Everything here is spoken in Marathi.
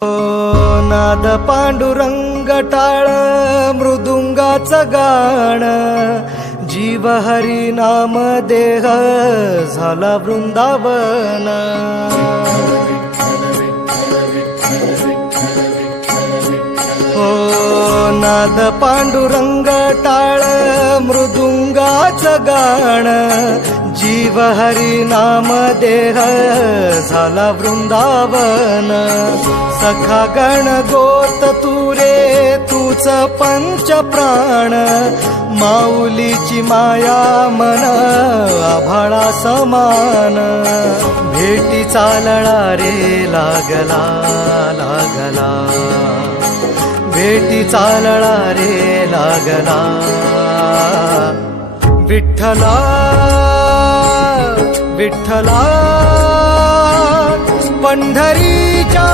नाद पांडुरंग टाळ मृदुंगाचं गाण जीव हरी नाम देह झाला वृंदावन। हो नाद पांडुरंग टाळ मृदुंगाचं गाण जीव हरी नाम देह झाला वृंदावन। सखा गण गोत तुरे तूच पंच प्राण माऊलीची माया मन आभाळा समान। भेटी चालळा रे लागला लागला भेटी चालळा रे लागला। विठ्ठला विठ्ठला पंढरीच्या